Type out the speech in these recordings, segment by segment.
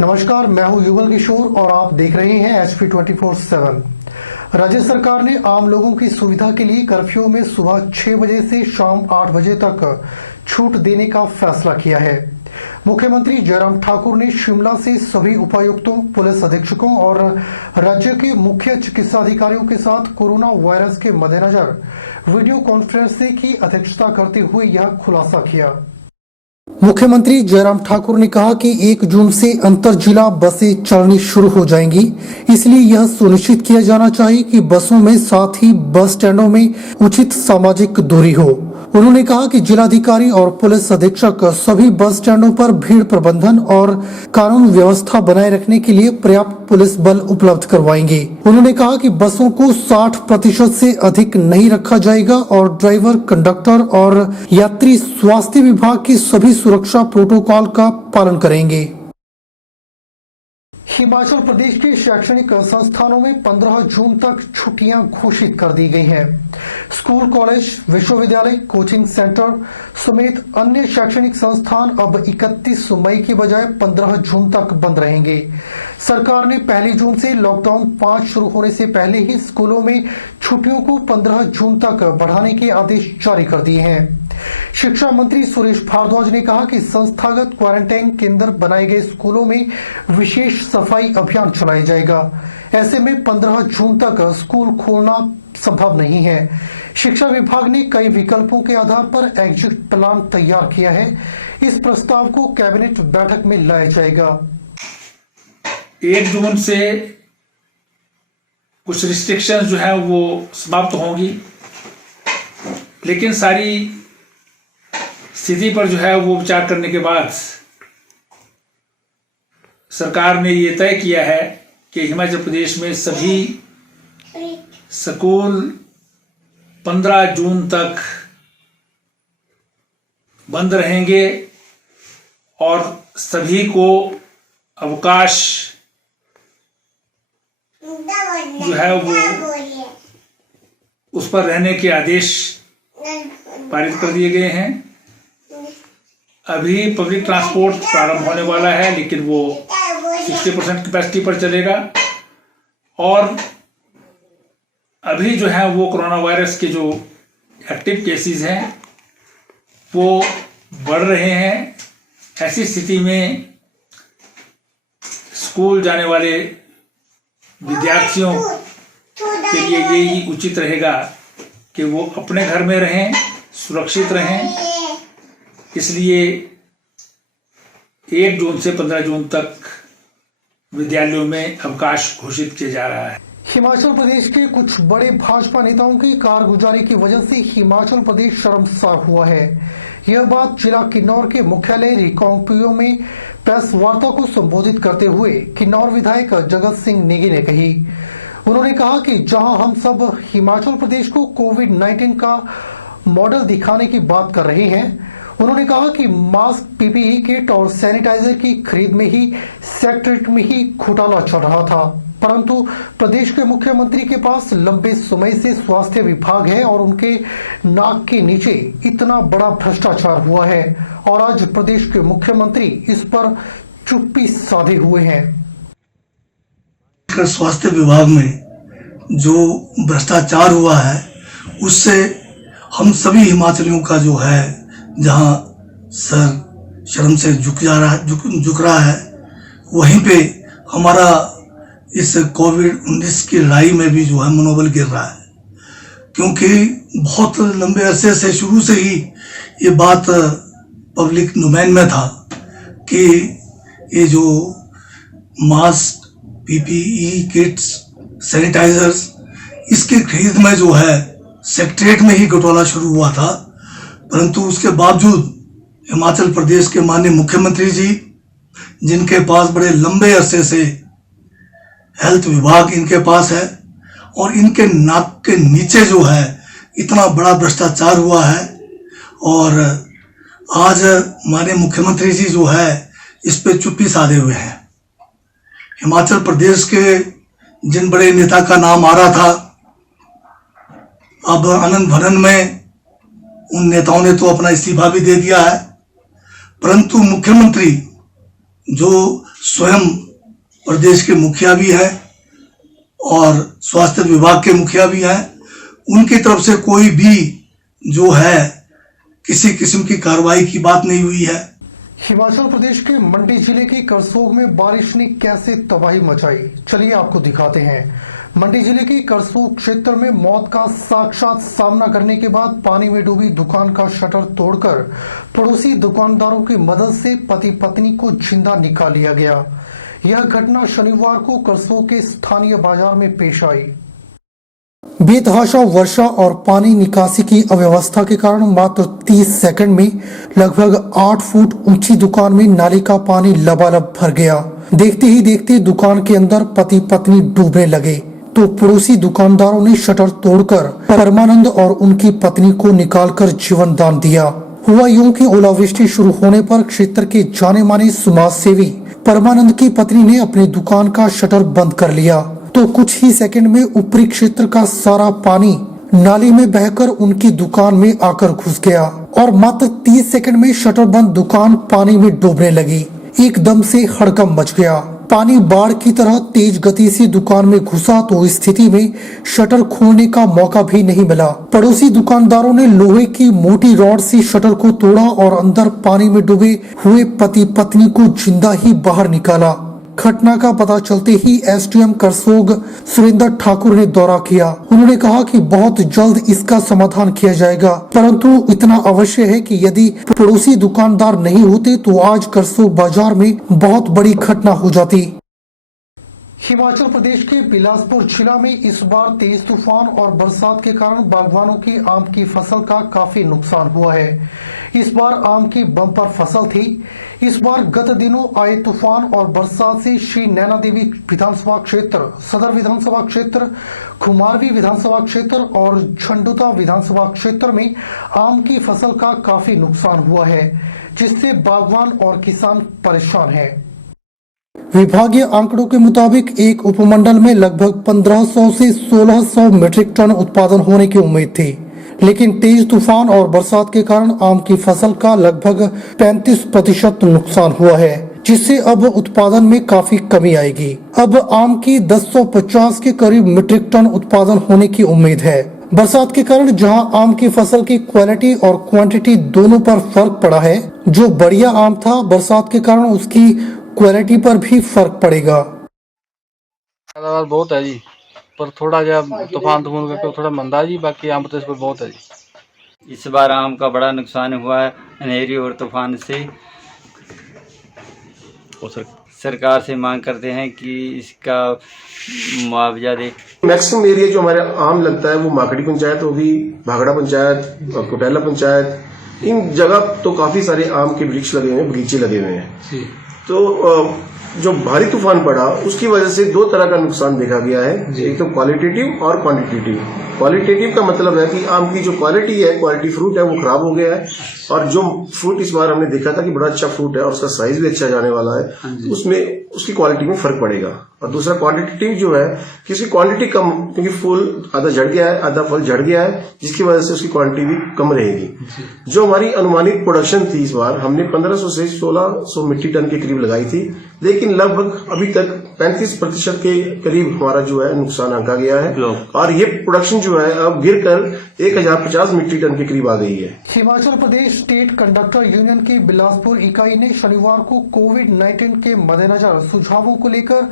नमस्कार, मैं हूं युगल किशोर और आप देख रहे हैं HP 24/7। राज्य सरकार ने आम लोगों की सुविधा के लिए कर्फ्यू में सुबह 6 बजे से शाम 8 बजे तक छूट देने का फैसला किया है। मुख्यमंत्री जयराम ठाकुर ने शिमला से सभी उपायुक्तों, पुलिस अधीक्षकों और राज्य के मुख्य चिकित्साधिकारियों के साथ कोरोना वायरस के मद्देनजर वीडियो कॉन्फ्रेंस की अध्यक्षता करते हुए यह खुलासा किया। मुख्यमंत्री जयराम ठाकुर ने कहा कि 1 जून से अंतर जिला बसें चलनी शुरू हो जाएंगी, इसलिए यह सुनिश्चित किया जाना चाहिए कि बसों में साथ ही बस स्टैंडों में उचित सामाजिक दूरी हो। उन्होंने कहा कि जिलाधिकारी और पुलिस अधीक्षक सभी बस स्टैंडों पर भीड़ प्रबंधन और कानून व्यवस्था बनाए रखने के लिए पर्याप्त पुलिस बल उपलब्ध करवाएंगे। उन्होंने कहा कि बसों को 60% से अधिक नहीं रखा जाएगा और ड्राइवर, कंडक्टर और यात्री स्वास्थ्य विभाग की सभी सुरक्षा प्रोटोकॉल का पालन करेंगे। हिमाचल प्रदेश के शैक्षणिक संस्थानों में 15 जून तक छुट्टियां घोषित कर दी गई हैं। स्कूल, कॉलेज, विश्वविद्यालय, कोचिंग सेंटर समेत अन्य शैक्षणिक संस्थान अब 31 मई की बजाय 15 जून तक बंद रहेंगे। सरकार ने 1 जून से लॉकडाउन 5 शुरू होने से पहले ही स्कूलों में छुट्टियों को 15 जून तक बढ़ाने के आदेश जारी कर दिए हैं। शिक्षा मंत्री सुरेश भारद्वाज ने कहा कि संस्थागत क्वारंटाइन केंद्र बनाए गए स्कूलों में विशेष सफाई अभियान चलाया जाएगा। ऐसे में 15 जून तक स्कूल खोलना संभव नहीं है। शिक्षा विभाग ने कई विकल्पों के आधार पर एग्जिट प्लान तैयार किया है। इस प्रस्ताव को कैबिनेट बैठक में लाया जाएगा। 1 जून से कुछ रिस्ट्रिक्शंस जो है वो समाप्त होंगी, लेकिन सारी स्थिति पर जो है वो विचार करने के बाद सरकार ने ये तय किया है कि हिमाचल प्रदेश में सभी स्कूल 15 जून तक बंद रहेंगे और सभी को अवकाश जो है वो उस पर रहने के आदेश पारित कर दिए गए हैं। अभी पब्लिक ट्रांसपोर्ट प्रारंभ होने वाला है, लेकिन वो 60% कैपेसिटी पर चलेगा और अभी जो है वो कोरोना वायरस के जो एक्टिव केसेस हैं वो बढ़ रहे हैं। ऐसी स्थिति में स्कूल जाने वाले विद्यार्थियों के लिए यही उचित रहेगा कि वो अपने घर में रहें, सुरक्षित रहें। इसलिए 1 जून से 15 जून तक विद्यालयों में अवकाश घोषित किया जा रहा है। हिमाचल प्रदेश के कुछ बड़े भाजपा नेताओं की कारगुजारी की वजह से हिमाचल प्रदेश शर्मसार हुआ है। यह बात जिला किन्नौर के मुख्यालय रिकांगपिओ में प्रेस वार्ता को संबोधित करते हुए किन्नौर विधायक जगत सिंह नेगी ने कही। उन्होंने कहा कि जहां हम सब हिमाचल प्रदेश को कोविड-19 का मॉडल दिखाने की बात कर रहे हैं, उन्होंने कहा कि मास्क, पीपीई किट और सैनिटाइजर की खरीद में ही सेक्रेटरीट में ही घोटाला चल रहा था, परंतु प्रदेश के मुख्यमंत्री के पास लंबे समय से स्वास्थ्य विभाग है और उनके नाक के नीचे इतना बड़ा भ्रष्टाचार हुआ है और आज प्रदेश के मुख्यमंत्री इस पर चुप्पी साधे हुए हैं। स्वास्थ्य विभाग में जो भ्रष्टाचार हुआ है उससे हम सभी हिमाचलियों का जो है जहां सर शर्म से झुक रहा है, वहीं पे हमारा इस कोविड-19 की लड़ाई में भी जो है मनोबल गिर रहा है, क्योंकि बहुत लंबे अरसे से शुरू से ही ये बात पब्लिक डोमेन में था कि ये जो मास्क, पीपीई किट्स, सैनिटाइजर्स, इसकी खरीद में जो है सेक्रेटरीट में ही घोटाला शुरू हुआ था। परंतु उसके बावजूद हिमाचल प्रदेश के माननीय मुख्यमंत्री जी, जिनके पास बड़े लंबे अरसे से हेल्थ विभाग इनके पास है और इनके नाक के नीचे जो है इतना बड़ा भ्रष्टाचार हुआ है, और आज माननीय मुख्यमंत्री जी जो है इस पे चुप्पी साधे हुए हैं। हिमाचल प्रदेश के जिन बड़े नेता का नाम आ रहा था, अब आनंद भनन में उन नेताओं ने तो अपना इस्तीफा भी दे दिया है, परंतु मुख्यमंत्री जो स्वयं प्रदेश के मुखिया भी है और स्वास्थ्य विभाग के मुखिया भी हैं, उनकी तरफ से कोई भी जो है किसी किस्म की कार्रवाई की बात नहीं हुई है। हिमाचल प्रदेश के मंडी जिले के करसोग में बारिश ने कैसे तबाही मचाई, चलिए आपको दिखाते हैं। मंडी जिले के करसोग क्षेत्र में मौत का साक्षात सामना करने के बाद पानी में डूबी दुकान का शटर तोड़कर पड़ोसी दुकानदारों की मदद से पति पत्नी को जिंदा निकाल लिया गया। यह घटना शनिवार को करसोग के स्थानीय बाजार में पेश आई। बेतहाशा वर्षा और पानी निकासी की अव्यवस्था के कारण मात्र 30 सेकंड में लगभग 8 फुट ऊंची दुकान में नाली का पानी लबालब भर गया। देखते ही देखते दुकान के अंदर पति पत्नी डूबने लगे तो पड़ोसी दुकानदारों ने शटर तोड़कर परमानंद और उनकी पत्नी को निकालकर जीवन दान दिया। हुआ यूं कि ओलावृष्टि शुरू होने पर क्षेत्र के जाने माने समाज सेवी परमानंद की पत्नी ने अपनी दुकान का शटर बंद कर लिया तो कुछ ही सेकंड में ऊपरी क्षेत्र का सारा पानी नाली में बहकर उनकी दुकान में आकर घुस गया और मात्र 30 सेकंड में शटर बंद दुकान पानी में डूबने लगी। एकदम से हड़कंप मच गया। पानी बाढ़ की तरह तेज गति से दुकान में घुसा तो इस स्थिति में शटर खोलने का मौका भी नहीं मिला। पड़ोसी दुकानदारों ने लोहे की मोटी रॉड से शटर को तोड़ा और अंदर पानी में डूबे हुए पति पत्नी को जिंदा ही बाहर निकाला। घटना का पता चलते ही एसडीएम करसोग सुरेंद्र ठाकुर ने दौरा किया। उन्होंने कहा कि बहुत जल्द इसका समाधान किया जाएगा, परंतु इतना अवश्य है कि यदि पड़ोसी दुकानदार नहीं होते तो आज करसोग बाजार में बहुत बड़ी घटना हो जाती। हिमाचल प्रदेश के बिलासपुर जिला में इस बार तेज तूफान और बरसात के कारण बागवानों की आम की फसल का काफी नुकसान हुआ है। इस बार आम की बम्पर फसल थी। इस बार गत दिनों आए तूफान और बरसात से श्री नैना देवी विधानसभा क्षेत्र, सदर विधानसभा क्षेत्र, खुमारवी विधानसभा क्षेत्र और झंडुता विधानसभा क्षेत्र में आम की फसल का काफी नुकसान हुआ है, जिससे बागवान और किसान परेशान हैं। विभागीय आंकड़ों के मुताबिक एक उपमंडल में लगभग 1500 से 1600 मीट्रिक टन उत्पादन होने की उम्मीद थी, लेकिन तेज तूफान और बरसात के कारण आम की फसल का लगभग 35% नुकसान हुआ है, जिससे अब उत्पादन में काफी कमी आएगी। अब आम की 1050 के करीब मीट्रिक टन उत्पादन होने की उम्मीद है। बरसात के कारण जहां आम की फसल की क्वालिटी और क्वांटिटी दोनों पर फर्क पड़ा है, जो बढ़िया आम था बरसात के कारण उसकी क्वालिटी पर भी फर्क पड़ेगा। बहुत है जी, पर थोड़ा जब तूफान करके थोड़ा मंदा जी, बाकी आम तो इस पर बहुत है जी। इस बार आम का बड़ा नुकसान हुआ है अंधेरी और तूफान से। और सरकार से मांग करते हैं कि इसका मुआवजा दे। मैक्सिमम एरिया जो हमारे आम लगता है वो माकड़ी पंचायत होगी, भागड़ा पंचायत, कोटैला पंचायत, इन जगह तो काफी सारे आम के वृक्ष लगे हुए हैं, बगीचे लगे हुए हैं। तो जो भारी तूफान पड़ा उसकी वजह से दो तरह का नुकसान देखा गया है, एक तो क्वालिटेटिव और क्वांटिटेटिव। क्वालिटेटिव का मतलब है कि आम की जो क्वालिटी है, क्वालिटी फ्रूट है, वो खराब हो गया है, और जो फ्रूट इस बार हमने देखा था कि बड़ा अच्छा फ्रूट है और उसका साइज भी अच्छा जाने वाला है, उसमें उसकी क्वालिटी में फर्क पड़ेगा। और दूसरा क्वांटिटेटिव जो है कि उसकी क्वालिटी कम, क्योंकि फूल आधा झड़ गया है, आधा फल झड़ गया है, जिसकी वजह से उसकी क्वांटिटी भी कम रहेगी। जो हमारी अनुमानित प्रोडक्शन थी इस बार, हमने 1500 से 1600 मीट्रिक टन के करीब लगाई थी, लेकिन लगभग अभी तक 35% के करीब हमारा जो है नुकसान आंका गया है, और ये प्रोडक्शन जो है अब गिरकर 1050 मीट्रिक टन के करीब आ गई है। Himachal Pradesh state conductor union की बिलासपुर इकाई ने शनिवार को कोविड-19 के मद्देनजर सुझावों को लेकर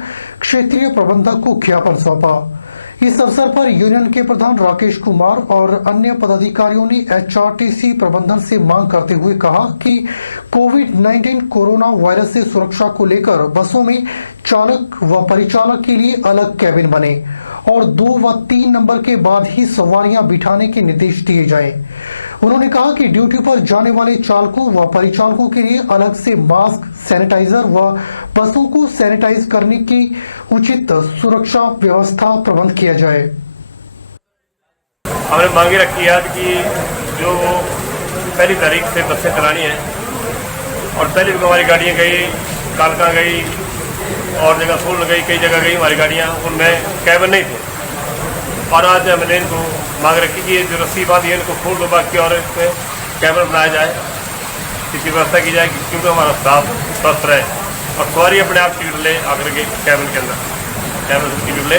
क्षेत्रीय प्रबंधक को ज्ञापन सौंपा। इस अवसर पर यूनियन के प्रधान राकेश कुमार और अन्य पदाधिकारियों ने एचआरटीसी प्रबंधन से मांग करते हुए कहा कि कोविड-19 कोरोना वायरस से सुरक्षा को लेकर बसों में चालक व परिचालक के लिए अलग कैबिन बने और 2 व 3 नंबर के बाद ही सवारियां बिठाने के निर्देश दिए जाएं। उन्होंने कहा कि ड्यूटी पर जाने वाले चालकों व परिचालकों के लिए अलग से मास्क, सैनिटाइजर व बसों को सैनिटाइज करने की उचित सुरक्षा व्यवस्था प्रबंध किया जाए। हमने मांगे रखी है कि जो 1 तारीख से बसें चलानी है, और पहले भी हमारी गाड़ियाँ गई, कालका गई और जगह फूल गई, कई जगह गई हमारी गाड़ियाँ, उनमें कैबिन नहीं थे। और आज हमने इनको मांग रखी कि जो रस्सी बांधी है इनको खोल दो बाकी, और इस कैबिन बनाया जाए, इसकी व्यवस्था की जाए, क्योंकि हमारा स्टाफ स्वस्थ रहे। और सवारी अपने आप टिकट ले आकर के कैबिन के अंदर कैबिन से टिकट ले।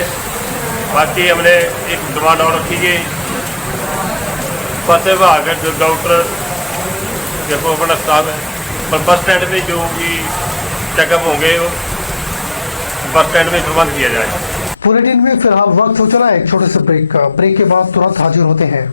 बाकी हमने एक डिमांड और रखी कि स्वास्थ्य विभाग जो डॉक्टर देखो अपना स्टाफ है, पर बस स्टैंड पे जो भी चेकअप होंगे वो बस स्टैंड में प्रबंध किया जाए। बुलेटिन में फिलहाल वक्त हो चला है एक छोटे से ब्रेक का। ब्रेक के बाद तुरंत हाजिर होते हैं।